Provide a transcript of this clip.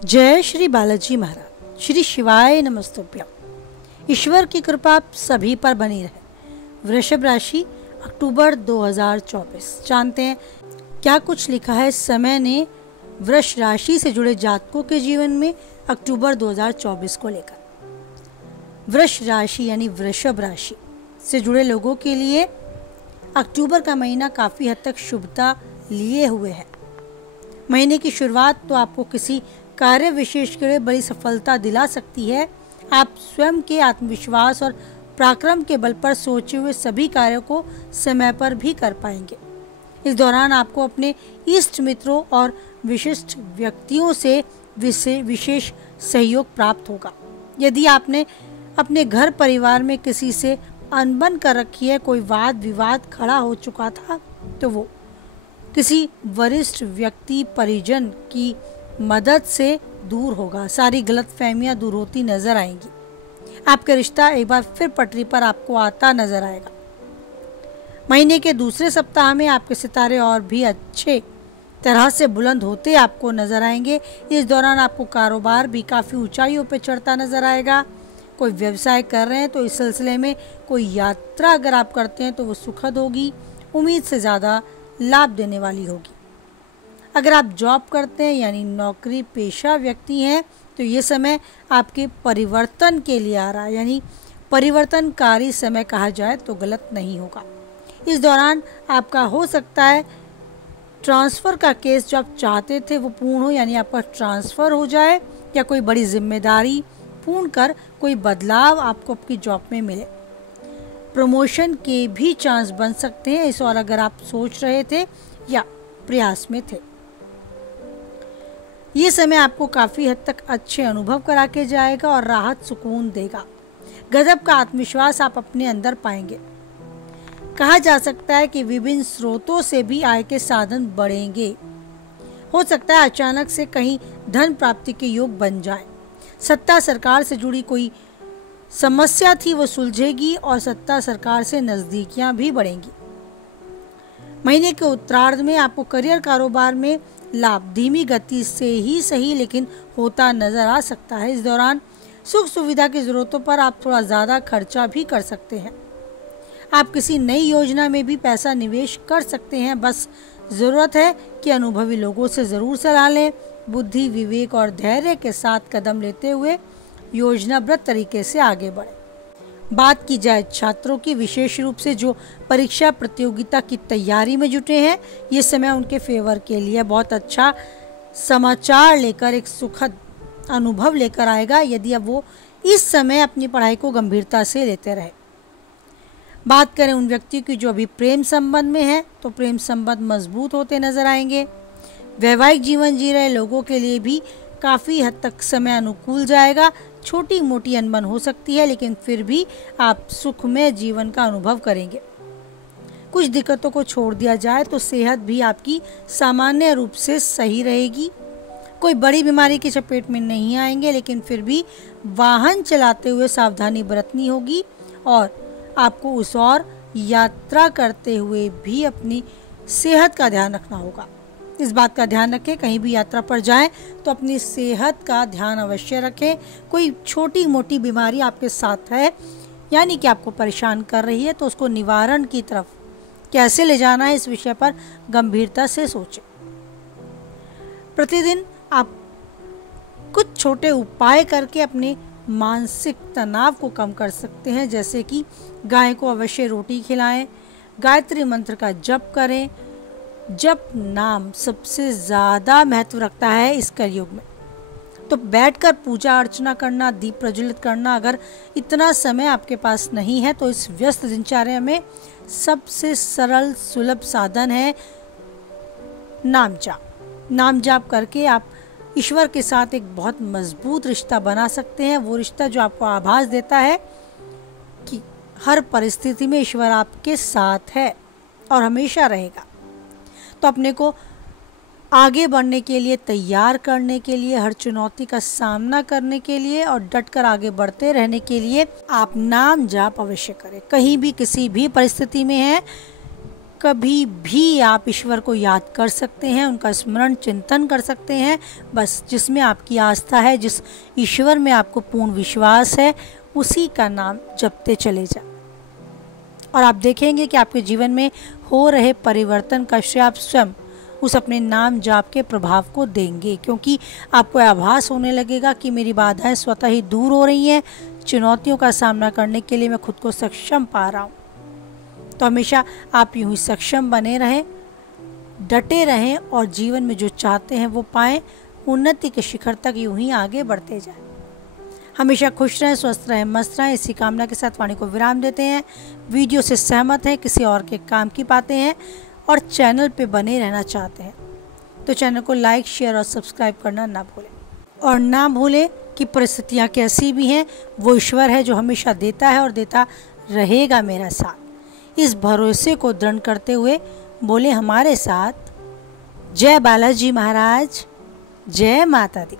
जय श्री बालाजी महाराज। श्री शिवाय नमस्तुभ्यम। ईश्वर की कृपा आप सभी पर बनी रहे। वृषभ राशि, अक्टूबर 2024। जानते हैं क्या कुछ लिखा है समय ने वृष राशि से जुड़े जातकों के जीवन में अक्टूबर 2024 को लेकर। वृष राशि यानी वृषभ राशि से जुड़े लोगों के लिए अक्टूबर का महीना काफ़ी हद तक शुभता लिए हुए है। महीने की शुरुआत तो आपको किसी कार्य विशेष के लिए बड़ी सफलता दिला सकती है। आप स्वयं के आत्मविश्वास और पराक्रम के बल पर सोचे हुए सभी कार्यों को समय पर भी कर पाएंगे। इस दौरान आपको अपने इष्ट मित्रों और विशिष्ट व्यक्तियों से विशेष सहयोग प्राप्त होगा। यदि आपने अपने घर परिवार में किसी से अनबन कर रखी है, कोई वाद विवाद खड़ा हो चुका था, तो वो किसी वरिष्ठ व्यक्ति परिजन की मदद से दूर होगा। सारी गलतफहमियां दूर होती नजर आएंगी। आपका रिश्ता एक बार फिर पटरी पर आपको आता नजर आएगा। महीने के दूसरे सप्ताह में आपके सितारे और भी अच्छे तरह से बुलंद होते आपको नजर आएंगे। इस दौरान आपको कारोबार भी काफ़ी ऊंचाइयों पर चढ़ता नजर आएगा। कोई व्यवसाय कर रहे हैं तो इस सिलसिले में कोई यात्रा अगर आप करते हैं तो वो सुखद होगी, उम्मीद से ज़्यादा लाभ देने वाली होगी। अगर आप जॉब करते हैं यानी नौकरी पेशा व्यक्ति हैं तो ये समय आपके परिवर्तन के लिए आ रहा है, यानी परिवर्तनकारी समय कहा जाए तो गलत नहीं होगा। इस दौरान आपका हो सकता है ट्रांसफ़र का केस जो आप चाहते थे वो पूर्ण हो, यानी आपका ट्रांसफ़र हो जाए या कोई बड़ी जिम्मेदारी पूर्ण कर कोई बदलाव आपको आपकी जॉब में मिले। प्रमोशन के भी चांस बन सकते हैं इस और अगर आप सोच रहे थे या प्रयास में थे। ये समय आपको काफ़ी हद तक अच्छे अनुभव करा के जाएगा और राहत सुकून देगा। गजब का आत्मविश्वास आप अपने अंदर पाएंगे। कहा जा सकता है कि विभिन्न स्रोतों से भी आय के साधन बढ़ेंगे। हो सकता है अचानक से कहीं धन प्राप्ति के योग बन जाए। सत्ता सरकार से जुड़ी कोई समस्या थी वो सुलझेगी और सत्ता सरकार से नज़दीकियां भी बढ़ेंगी। महीने के उत्तरार्ध में आपको करियर कारोबार में लाभ धीमी गति से ही सही लेकिन होता नजर आ सकता है। इस दौरान सुख सुविधा की ज़रूरतों पर आप थोड़ा ज़्यादा खर्चा भी कर सकते हैं। आप किसी नई योजना में भी पैसा निवेश कर सकते हैं। बस ज़रूरत है कि अनुभवी लोगों से ज़रूर सलाह लें। बुद्धि विवेक और धैर्य के साथ कदम लेते हुए योजनाबद्ध तरीके से आगे बढ़ें। बात की जाए छात्रों की, विशेष रूप से जो परीक्षा प्रतियोगिता की तैयारी में जुटे हैं, ये समय उनके फेवर के लिए बहुत अच्छा समाचार लेकर एक सुखद अनुभव लेकर आएगा यदि अब वो इस समय अपनी पढ़ाई को गंभीरता से लेते रहे। बात करें उन व्यक्तियों की जो अभी प्रेम संबंध में है तो प्रेम संबंध मजबूत होते नजर आएंगे। वैवाहिक जीवन जी रहे लोगों के लिए भी काफ़ी हद तक समय अनुकूल जाएगा। छोटी मोटी अनबन हो सकती है लेकिन फिर भी आप सुखमय जीवन का अनुभव करेंगे। कुछ दिक्कतों को छोड़ दिया जाए तो सेहत भी आपकी सामान्य रूप से सही रहेगी। कोई बड़ी बीमारी की चपेट में नहीं आएंगे लेकिन फिर भी वाहन चलाते हुए सावधानी बरतनी होगी और आपको उस और यात्रा करते हुए भी अपनी सेहत का ध्यान रखना होगा। इस बात का ध्यान रखें कहीं भी यात्रा पर जाएं तो अपनी सेहत का ध्यान अवश्य रखें। कोई छोटी मोटी बीमारी आपके साथ है यानी कि आपको परेशान कर रही है तो उसको निवारण की तरफ कैसे ले जाना है इस विषय पर गंभीरता से सोचें। प्रतिदिन आप कुछ छोटे उपाय करके अपने मानसिक तनाव को कम कर सकते हैं, जैसे कि गाय को अवश्य रोटी खिलाएं, गायत्री मंत्र का जप करें। जप नाम सबसे ज़्यादा महत्व रखता है इस कलयुग में, तो बैठकर पूजा अर्चना करना, दीप प्रज्वलित करना, अगर इतना समय आपके पास नहीं है तो इस व्यस्त दिनचर्या में सबसे सरल सुलभ साधन है नाम जाप। नाम जाप करके आप ईश्वर के साथ एक बहुत मजबूत रिश्ता बना सकते हैं। वो रिश्ता जो आपको आभास देता है कि हर परिस्थिति में ईश्वर आपके साथ है और हमेशा रहेगा। तो अपने को आगे बढ़ने के लिए, तैयार करने के लिए, हर चुनौती का सामना करने के लिए और डटकर आगे बढ़ते रहने के लिए आप नाम जाप अवश्य करें। कहीं भी किसी भी परिस्थिति में हैं कभी भी आप ईश्वर को याद कर सकते हैं, उनका स्मरण चिंतन कर सकते हैं। बस जिसमें आपकी आस्था है, जिस ईश्वर में आपको पूर्ण विश्वास है, उसी का नाम जपते चले जाएं और आप देखेंगे कि आपके जीवन में हो रहे परिवर्तन का श्रेय आप स्वयं उस अपने नाम जाप के प्रभाव को देंगे, क्योंकि आपको आभास होने लगेगा कि मेरी बाधाएं स्वतः ही दूर हो रही हैं, चुनौतियों का सामना करने के लिए मैं खुद को सक्षम पा रहा हूँ। तो हमेशा आप यूं ही सक्षम बने रहें, डटे रहें और जीवन में जो चाहते हैं वो पाएं, उन्नति के शिखर तक यूं ही आगे बढ़ते जाएं। हमेशा खुश रहें, स्वस्थ रहें, मस्त रहें, इसी कामना के साथ वाणी को विराम देते हैं। वीडियो से सहमत हैं, किसी और के काम की पाते हैं और चैनल पे बने रहना चाहते हैं तो चैनल को लाइक, शेयर और सब्सक्राइब करना ना भूलें। और ना भूलें कि परिस्थितियाँ कैसी भी हैं, वो ईश्वर है जो हमेशा देता है और देता रहेगा मेरा साथ। इस भरोसे को दृढ़ करते हुए बोले हमारे साथ, जय बालाजी महाराज, जय माता दी।